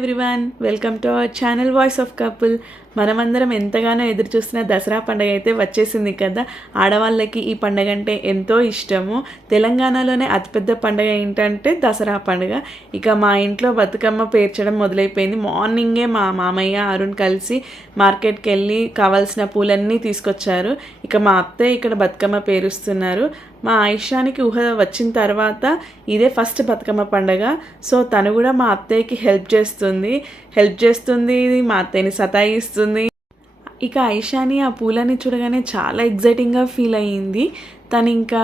Everyone, welcome to our channel voice of couple. మనమందరం ఎంతగానో ఎదురు చూస్తున్న దసరా పండుగ అయితే వచ్చేసింది కదా. ఆడవాళ్ళకి ఈ పండుగ అంటే ఎంతో ఇష్టము. తెలంగాణలోనే అతిపెద్ద పండుగ ఏంటంటే దసరా పండుగ. ఇక మా ఇంట్లో బతుకమ్మ పేర్చడం మొదలైపోయింది. మార్నింగే మా మామయ్య అరుణ్ కలిసి మార్కెట్కి వెళ్ళి కావాల్సిన పూలన్నీ తీసుకొచ్చారు. ఇక మా అత్తయ్య ఇక్కడ బతుకమ్మ పేరుస్తున్నారు. మా ఆయిషానికి ఊహ వచ్చిన తర్వాత ఇదే ఫస్ట్ బతుకమ్మ పండుగ. సో తను కూడా మా అత్తయ్యకి హెల్ప్ చేస్తుంది, మా అత్తయ్యని సతాయిస్తుంది. ఇక ఆయిషాని ఆ పూలని చూడగానే చాలా ఎగ్జైటింగ్గా ఫీల్ అయ్యింది. తను ఇంకా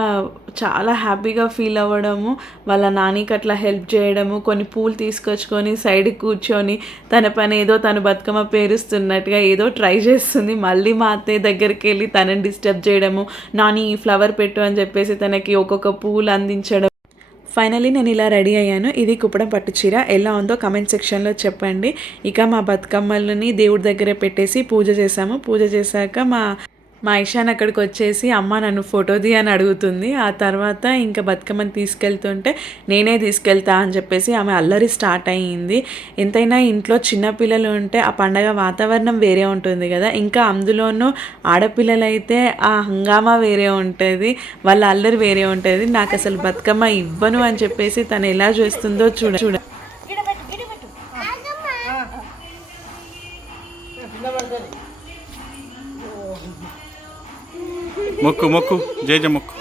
చాలా హ్యాపీగా ఫీల్ అవ్వడము, వాళ్ళ నానికి అట్లా హెల్ప్ చేయడము, కొన్ని పూలు తీసుకొచ్చుకొని సైడ్కి కూర్చొని తన పని ఏదో తను బతుకమ్మ పేరుస్తున్నట్టుగా ఏదో ట్రై చేస్తుంది. మళ్ళీ మా అత్తయ్య దగ్గరికి వెళ్ళి తనని డిస్టర్బ్ చేయడము, నాని ఈ ఫ్లవర్ పెట్టు అని చెప్పేసి తనకి ఒక్కొక్క పూలు అందించడం. ఫైనలీ నేను ఇలా రెడీ అయ్యాను. ఇది కుప్పడం పట్టు చీర. ఎలా ఉందో కమెంట్ సెక్షన్లో చెప్పండి. ఇక మా బతుకమ్మలని దేవుడి దగ్గర పెట్టేసి పూజ చేశాము. పూజ చేశాక మా ఇషాన్ అక్కడికి వచ్చేసి అమ్మ నన్ను ఫోటో ది అని అడుగుతుంది. ఆ తర్వాత ఇంకా బతుకమ్మని తీసుకెళ్తుంటే నేనే తీసుకెళ్తా అని చెప్పేసి ఆమె అల్లరి స్టార్ట్ అయ్యింది. ఎంతైనా ఇంట్లో చిన్నపిల్లలు ఉంటే ఆ పండగ వాతావరణం వేరే ఉంటుంది కదా. ఇంకా అందులోనూ ఆడపిల్లలైతే ఆ హంగామా వేరే ఉంటుంది, వాళ్ళ అల్లరి వేరే ఉంటుంది. నాకు అసలు బతుకమ్మ ఇవ్వను అని చెప్పేసి తను ఎలా చేస్తుందో చూడ. మొక్కు మొక్కు జయ జయ మొక్కు.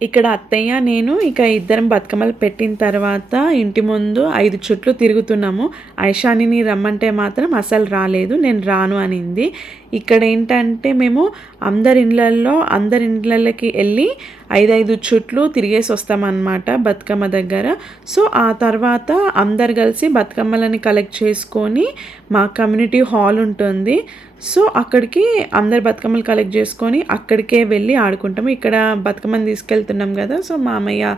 ఇక్కడ అత్తయ్య నేను ఇక ఇద్దరం బతుకమ్మలు పెట్టిన తర్వాత ఇంటి ముందు 5 చుట్లు తిరుగుతున్నాము. ఐషానిని రమ్మంటే మాత్రం అసలు రాలేదు, నేను రాను అనింది. ఇక్కడ ఏంటంటే మేము అందరి ఇళ్ళకి వెళ్ళి 5 చుట్లు తిరిగేసి వస్తామన్నమాట బతుకమ్మ దగ్గర. సో ఆ తర్వాత అందరు కలిసి బతుకమ్మలని కలెక్ట్ చేసుకొని మా కమ్యూనిటీ హాల్ ఉంటుంది. సో అక్కడికి అందరు బతుకమ్మలు కలెక్ట్ చేసుకొని అక్కడికే వెళ్ళి ఆడుకుంటాము. ఇక్కడ బతుకమ్మని తీసుకెళ్తున్నాం కదా, సో మామయ్య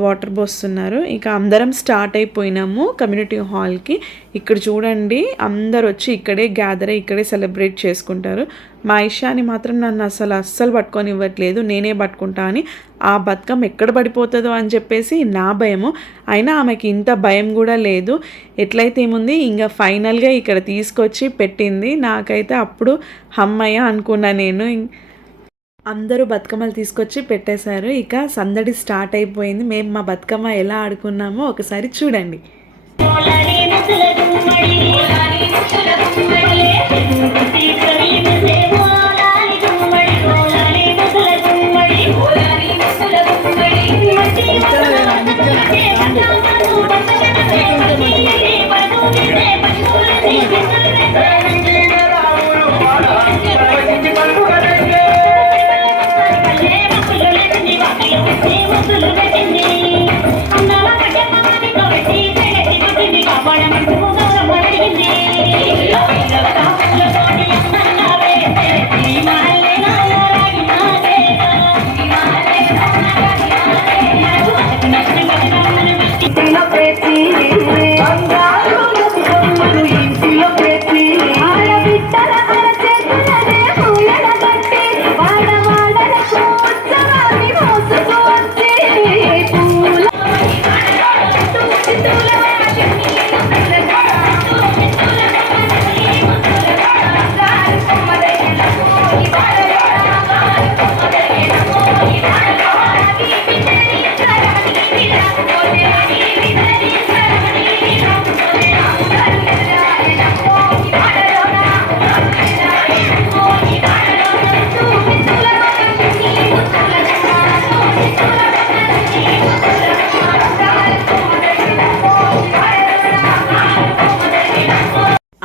వాటర్ పోస్తున్నారు. ఇక అందరం స్టార్ట్ అయిపోయినాము కమ్యూనిటీ హాల్కి. ఇక్కడ చూడండి అందరు వచ్చి ఇక్కడే గ్యాదర్ అయ్యి ఇక్కడే సెలబ్రేట్ చేసుకుంటారు. మా ఇషాని మాత్రం నన్ను అస్సలు పట్టుకొని ఇవ్వట్లేదు, నేనే పట్టుకుంటా అని. ఆ బతుకమ్మ ఎక్కడ పడిపోతుందో అని చెప్పేసి నా భయము. అయినా ఆమెకి ఇంత భయం కూడా లేదు. ఎట్లయితే ఏముంది, ఇంకా ఫైనల్గా ఇక్కడ తీసుకొచ్చి పెట్టింది. నాకైతే అప్పుడు హమ్మయ్య అనుకున్నా నేను. అందరూ బతుకమ్మలు తీసుకొచ్చి పెట్టేశారు. ఇక సందడి స్టార్ట్ అయిపోయింది. మేము మా బతుకమ్మ ఎలా ఆడుకున్నామో ఒకసారి చూడండి.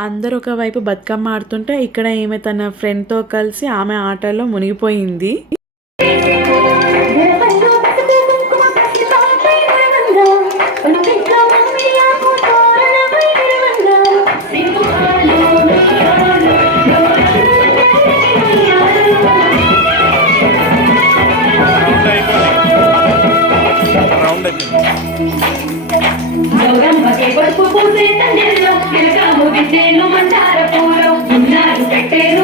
అందరూ ఒకవైపు బతుకమ్మ ఆడుతుంటే ఇక్కడ ఈమె తన ఫ్రెండ్తో కలిసి ఆమె ఆటలో మునిగిపోయింది. పెట్టేరు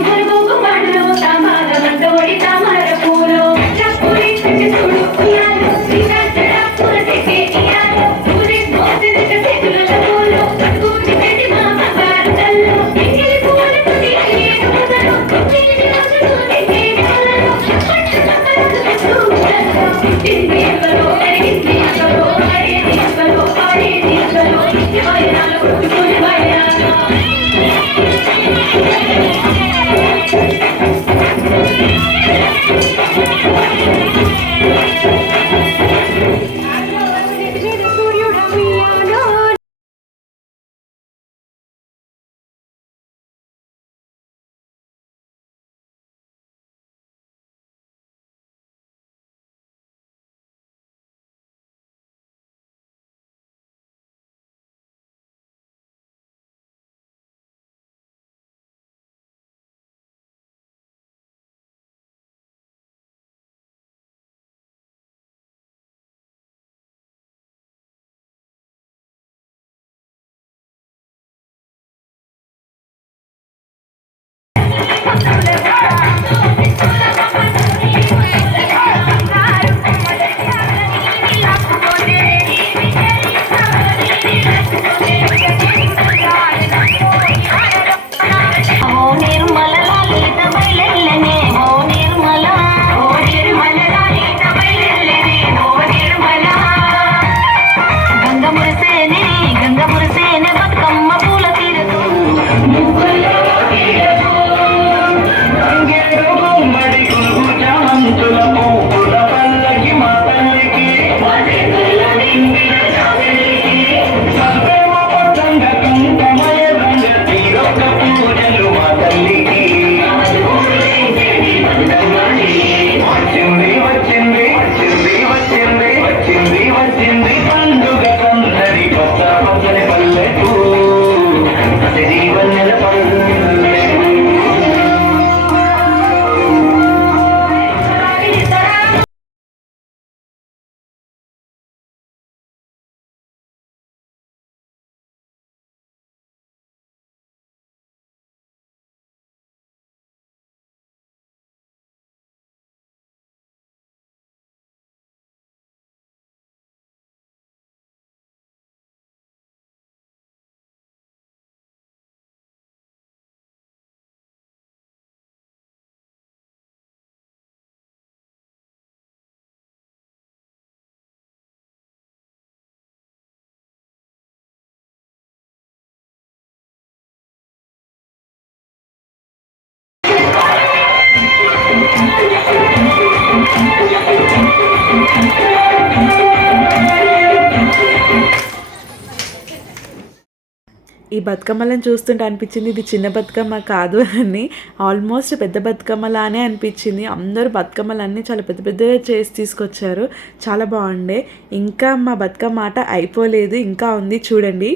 ఈ బతుకమ్మలను చూస్తుంటే అనిపించింది ఇది చిన్న బతుకమ్మ కాదు అని. ఆల్మోస్ట్ పెద్ద బతుకమ్మలానే అనిపించింది. అందరూ బతుకమ్మలన్నీ చాలా పెద్ద పెద్దగా చేసి తీసుకొచ్చారు. చాలా బాగుండే. ఇంకా మా బతుకమ్మ ఆట అయిపోలేదు, ఇంకా ఉంది చూడండి.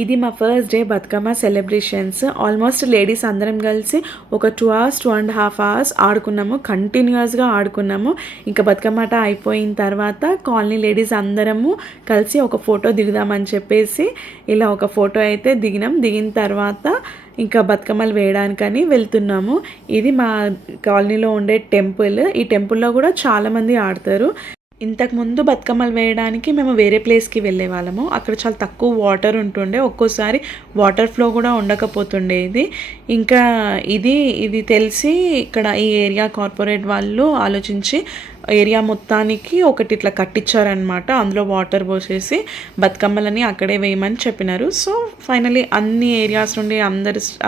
ఇది మా first day Bathukamma celebrations. Almost ladies అందరం కలిసి ఒక 2 hours 2.5 hours ఆడుకున్నాము. కంటిన్యూస్గా ఆడుకున్నాము. ఇంకా బతుకమ్మ ఆట అయిపోయిన తర్వాత కాలనీ లేడీస్ అందరము కలిసి ఒక ఫోటో దిగుదామని చెప్పేసి ఇలా ఒక ఫోటో అయితే దిగిన తర్వాత ఇంకా బతుకమ్మలు వేయడానికని వెళ్తున్నాము. ఇది మా కాలనీలో ఉండే టెంపుల్. ఈ టెంపుల్లో కూడా చాలామంది ఆడతారు. ఇంతకుముందు బతుకమ్మలు వేయడానికి మేము వేరే ప్లేస్కి వెళ్ళే వాళ్ళము. అక్కడ చాలా తక్కువ వాటర్ ఉంటుండే, ఒక్కోసారి వాటర్ ఫ్లో కూడా ఉండకపోతుండేది. ఇంకా ఇది తెలిసి ఇక్కడ ఈ ఏరియా కార్పొరేట్ వాళ్ళు ఆలోచించి ఏరియా మొత్తానికి ఒకటి ఇట్లా కట్టించారనమాట. అందులో వాటర్ పోసేసి బతుకమ్మలని అక్కడే వేయమని చెప్పినారు. సో ఫైనలీ అన్ని ఏరియాస్ నుండి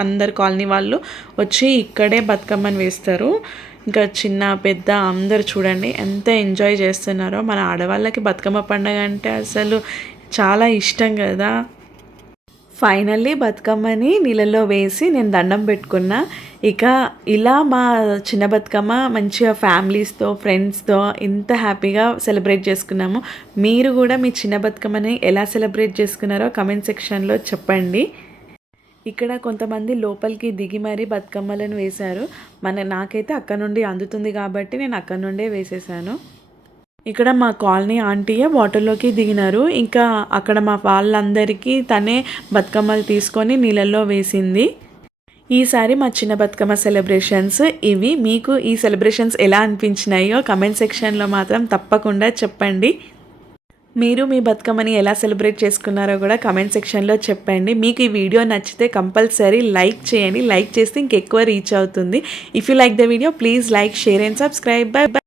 అందరు కాలనీ వాళ్ళు వచ్చి ఇక్కడే బతుకమ్మని వేస్తారు. ఇంకా చిన్న పెద్ద అందరు చూడండి ఎంత ఎంజాయ్ చేస్తున్నారో. మన ఆడవాళ్ళకి బతుకమ్మ పండుగ అంటే అసలు చాలా ఇష్టం కదా. ఫైనల్లీ బతుకమ్మని నీళ్ళల్లో వేసి నేను దండం పెట్టుకున్నా. ఇక ఇలా మా చిన్న బతుకమ్మ మంచిగా ఫ్యామిలీస్తో ఫ్రెండ్స్తో ఇంత హ్యాపీగా సెలబ్రేట్ చేసుకున్నాము. మీరు కూడా మీ చిన్న బతుకమ్మని ఎలా సెలబ్రేట్ చేసుకున్నారో కమెంట్ సెక్షన్లో చెప్పండి. ఇక్కడ కొంతమంది లోపలికి దిగి మరీ బతుకమ్మలను వేశారు. నాకైతే అక్కడ నుండి అందుతుంది కాబట్టి నేను అక్కడ నుండే వేసేసాను. ఇక్కడ మా కాలనీ ఆంటీయే వాటర్లోకి దిగినారు. ఇంకా అక్కడ మా వాళ్ళందరికీ తనే బతుకమ్మలు తీసుకొని నీళ్ళల్లో వేసింది. ఈసారి మా చిన్న బతుకమ్మ సెలబ్రేషన్స్ ఇవి. మీకు ఈ సెలబ్రేషన్స్ ఎలా అనిపించినాయో కమెంట్ సెక్షన్లో మాత్రం తప్పకుండా చెప్పండి. మీరు మీ బతుకమ్మని ఎలా సెలబ్రేట్ చేసుకున్నారో కూడా కమెంట్ సెక్షన్లో చెప్పండి. మీకు ఈ వీడియో నచ్చితే కంపల్సరీ లైక్ చేయండి. లైక్ చేస్తే ఇంకెక్కువ రీచ్ అవుతుంది. If you like the video please like, share and subscribe. By by.